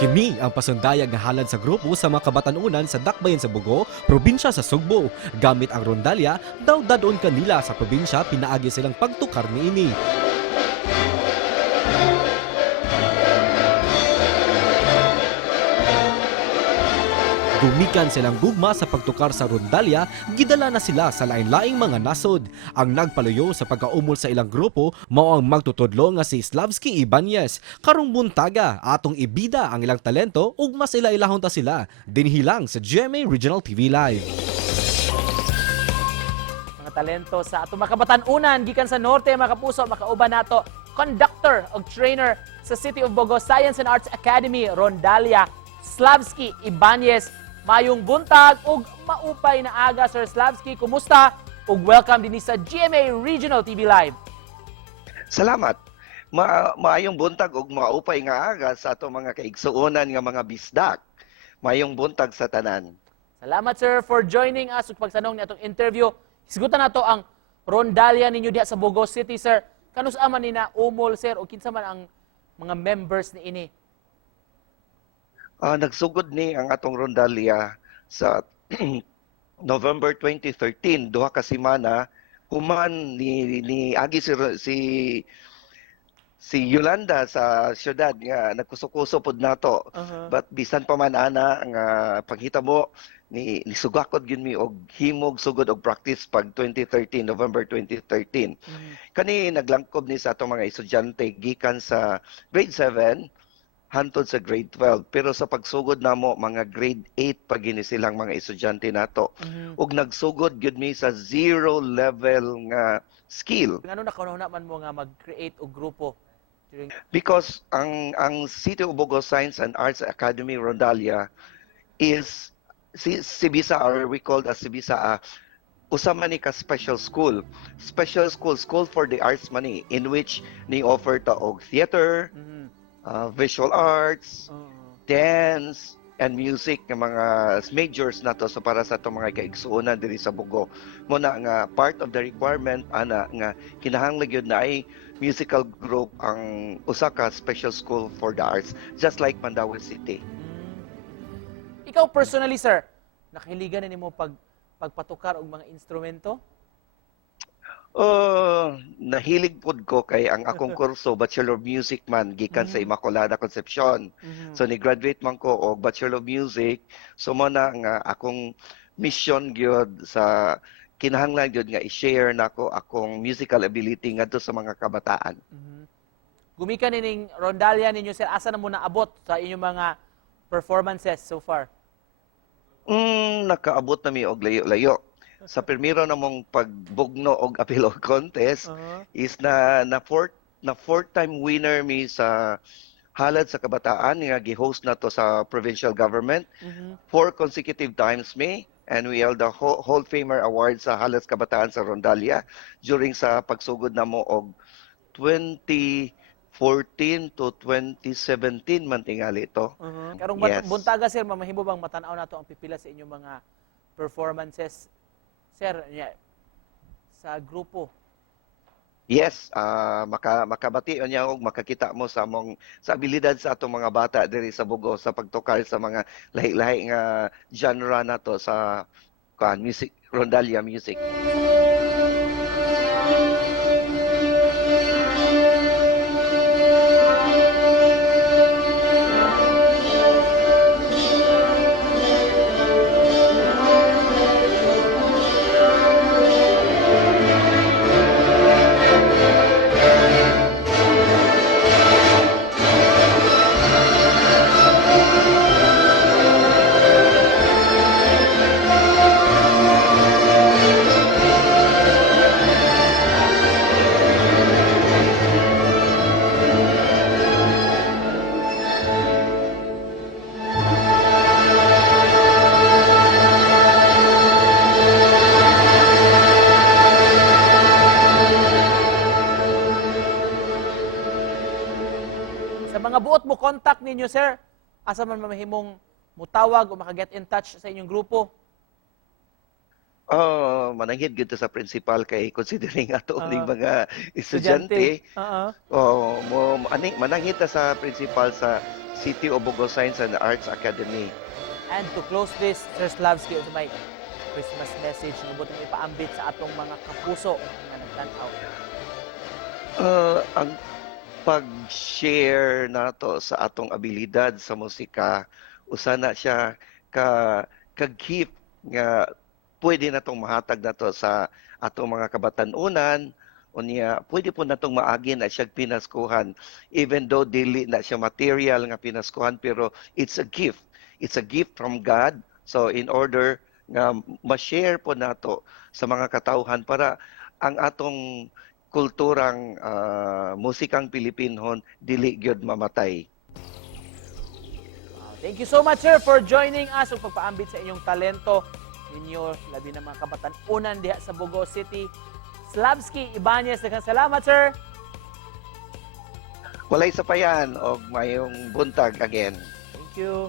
Kini ang pasundayag nga halad sa grupo sa mga kabatanunan sa Dakbayan sa Bugo, probinsya sa Sugbo. Gamit ang rondalya, daw dadon kanila sa probinsya pinaagi silang pagtukar niini. Gumikan silang gugma sa pagtukar sa rondalya, gidala na sila sa lain-laing mga nasod. Ang nagpaluyo sa pagkaumol sa ilang grupo mao ang magtutudlo nga si Slavsky Ibanez. Karong buntaga atong ibida ang ilang talento ug mas ila-ilahon ta sila. Dinhilang sa GMA Regional TV Live. Mga talento sa atong makabatan-unan gikan sa norte, mga kapuso, makauban nato conductor o trainer sa City of Bogo Science and Arts Academy, Rondalia, Slavsky Ibanez. Mayong buntag ug maupay na aga, Sir Slavsky. Kumusta? Ug welcome din sa GMA Regional TV Live. Salamat. Maayong buntag ug maupay nga aga sa ato mga kaigsuonan nga mga bisdak. Maayong buntag sa tanan. Salamat, sir, for joining us ug pagtanong ni atong interview. Hisgutan nato ang Rondalia ninyo diha sa Bogo City, sir. Kanus-a man ni na umol, sir, o kinsa man ang mga members ni ini? Nagsugod ni ang atong rondalya sa November 2013, duha ka semana, human ni agi si Yolanda sa syudad nga nagkuso-kuso pod nato. But bisan pa man ana nga paghitabo ni sugakod gyud mi og himog sugod og practice pag 2013, November 2013. Kani naglangkob ni sa atong mga estudyante gikan sa grade 7 hantod sa grade 12, pero sa pagsugod namo mga grade 8 pa gini silang mga estudyante nato. Ug nagsugod gyud mi sa zero level nga skill. Ano nakanuna man mo nga mag-create og grupo? Because ang City of Bogo Science and Arts Academy Rondalia is Sibisa, or we called as Sibisa, usama ni ka special school. Special school for the arts mani, in which ni offer ta og theater, visual arts, dance, and music nga mga majors nato so para sa itong mga kaigsuonan diri sa Bugo. Muna nga part of the requirement ana nga kinahanglan gyud na ay musical group ang usa ka special school for the arts, just like Mandaue City. Ikaw personally, sir, nakahiligan na nimo pagpatukar og mga instrumento? Nahilig pod ko kay ang akong kurso Bachelor of Music man gikan sa Immaculada Concepcion. So ni-graduate man ko og Bachelor of Music. So mo na nga akong mission gyud sa kinahanglan gyud nga i-share nako akong musical ability ngadto sa mga kabataan. Gumikan nining Rondalia ninyo, sir, asa na mo naabot sa inyong mga performances so far? Nakaabot na mi og layo-layo. Sa primero namong pagbugno og appeal og contest is na fourth time winner mi sa halad sa kabataan nga gi-host nato sa provincial government. 4 consecutive times mi, and we held the Hall Famer Award sa halad sa kabataan sa Rondalia during sa pagsugod namo og 2014 to 2017 man tingali ito. Karong Yes. buntaga, sir, mamahimo bang matanaw nato ang pipila sa inyong mga performances, sir, sa grupo? Yes, makabati niya og makakita mo sa abilidad sa atong mga bata diri sa Bugo sa pagtukar sa mga lahi-lahi nga genre nato sa music, Rondalia music. Sa mga buot mo contact ninyo, sir, asa man mamahimong mutawag o makaget in touch sa inyong grupo? Mananghid gito sa principal kay considering ato ning mga estudyante. Estudyante. Mananghid ta sa principal sa City of Bogo Science and Arts Academy. And to close this, Sir Slavsky, ito may Christmas message nga butong ipaambit sa atong mga kapuso nga nagtanaw. Ang pag-share nato sa atong abilidad sa musika, usa na siya ka-gift nga pwede natong mahatag nato sa atong mga kabatanunan, unya pwede po natong maagi na siya pinaskuhan, even though dili na siya material nga pinaskuhan, pero it's a gift from God. So in order nga ma-share po nato sa mga katauhan para ang atong kulturang musikang Pilipinhon dili gyud mamatay. Thank you so much, sir, for joining us ug pagpaambit sa inyong talento ninyo, labi na mga kabatanunan diha sa Bogo City. Slavsky Ibanez, daghang salamat, sir. Walay sapayan og mayong buntag again. Thank you.